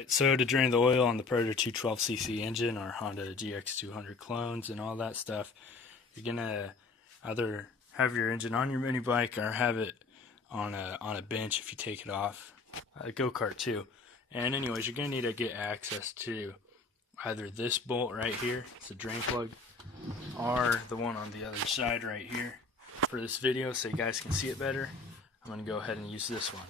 Right, so to drain the oil on the Predator 212cc engine or Honda GX200 clones and all that stuff, you're gonna either have your engine on your mini bike or have it on a bench if you take it off, a go-kart too. And anyways, you're gonna need to get access to either this bolt right here, it's a drain plug, or the one on the other side right here. For this video, so you guys can see it better, I'm gonna go ahead and use this one.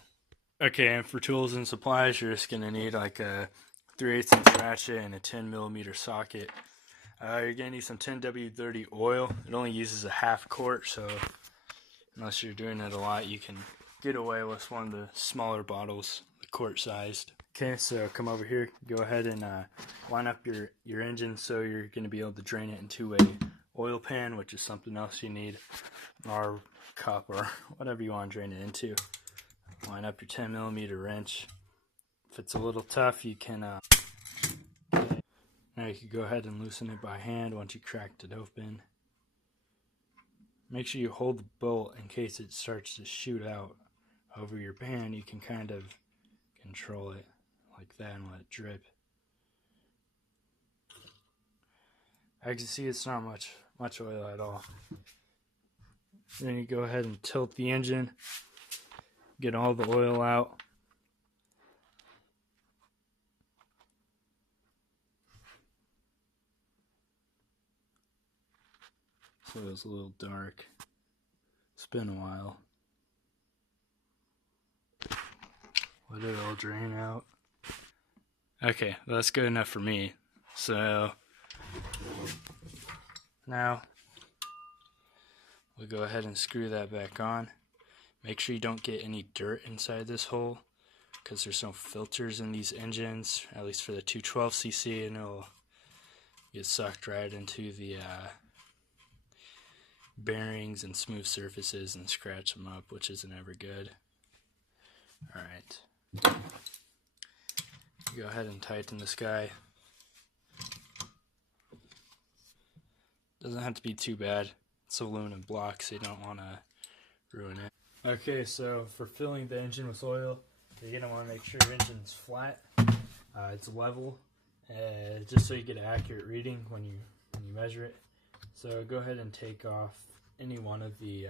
Okay, and for tools and supplies, you're just going to need like a 3/8 inch ratchet and a 10mm socket. You're going to need some 10W30 oil. It only uses a half quart, so unless you're doing it a lot, you can get away with one of the smaller bottles, the quart sized. Okay, so come over here, go ahead and line up your engine so you're going to be able to drain it into a oil pan, which is something else you need, or cup, or whatever you want to drain it into. Line up your 10mm wrench. If it's a little tough, you can now you can go ahead and loosen it by hand once you cracked it open. Make sure you hold the bolt in case it starts to shoot out over your pan. You can kind of control it like that and let it drip. As you can see, it's not much oil at all. Then you go ahead and tilt the engine. Get all the oil out. So it's a little dark. It's been a while. Let it all drain out. Okay, well, that's good enough for me. So now we'll go ahead and screw that back on. Make sure you don't get any dirt inside this hole, because there's no filters in these engines, at least for the 212cc, and it'll get sucked right into the bearings and smooth surfaces and scratch them up, which isn't ever good. Alright. Go ahead and tighten this guy. Doesn't have to be too bad. It's aluminum block, so you don't want to ruin it. Okay, so for filling the engine with oil, you're going to want to make sure your engine's flat, it's level, just so you get an accurate reading when you measure it. So go ahead and take off any one of the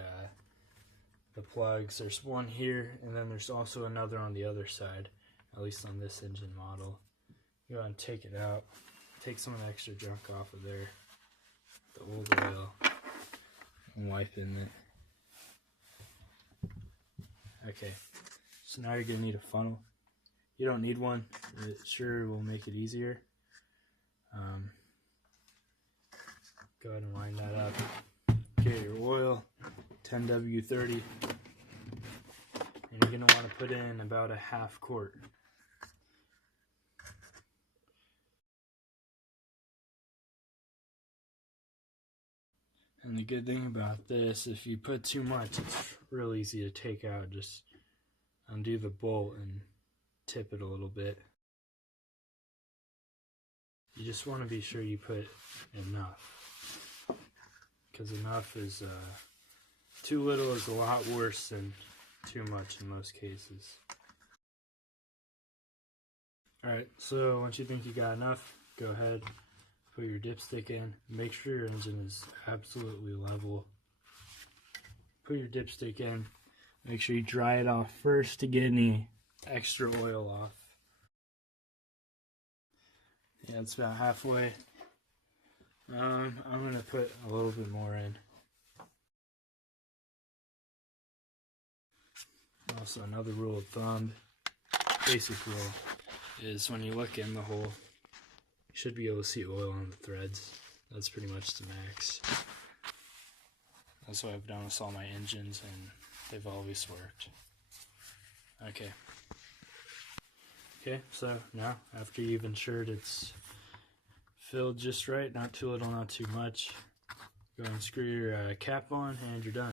plugs. There's one here, and then there's also another on the other side, at least on this engine model. Go ahead and take it out, take some of the extra junk off of there, the old oil, and wipe in it. Okay, so now you're going to need a funnel. You don't need one, it sure will make it easier. Go ahead and line that up. Okay, your oil, 10W30. And you're going to want to put in about a half quart. And the good thing about this, if you put too much, it's real easy to take out. Just undo the bolt and tip it a little bit. You just want to be sure you put enough, because enough is too little is a lot worse than too much in most cases. Alright, so once you think you got enough, go ahead, put your dipstick in. Make sure your engine is absolutely level. Put your dipstick in. Make sure you dry it off first to get any extra oil off. Yeah, it's about halfway. I'm going to put a little bit more in. Also, another rule of thumb, basic rule, is when you look in the hole, you should be able to see oil on the threads. That's pretty much the max. That's what I've done with all my engines, and they've always worked. Okay, so now after you've ensured it's filled just right, not too little, not too much, go and screw your cap on, and you're done.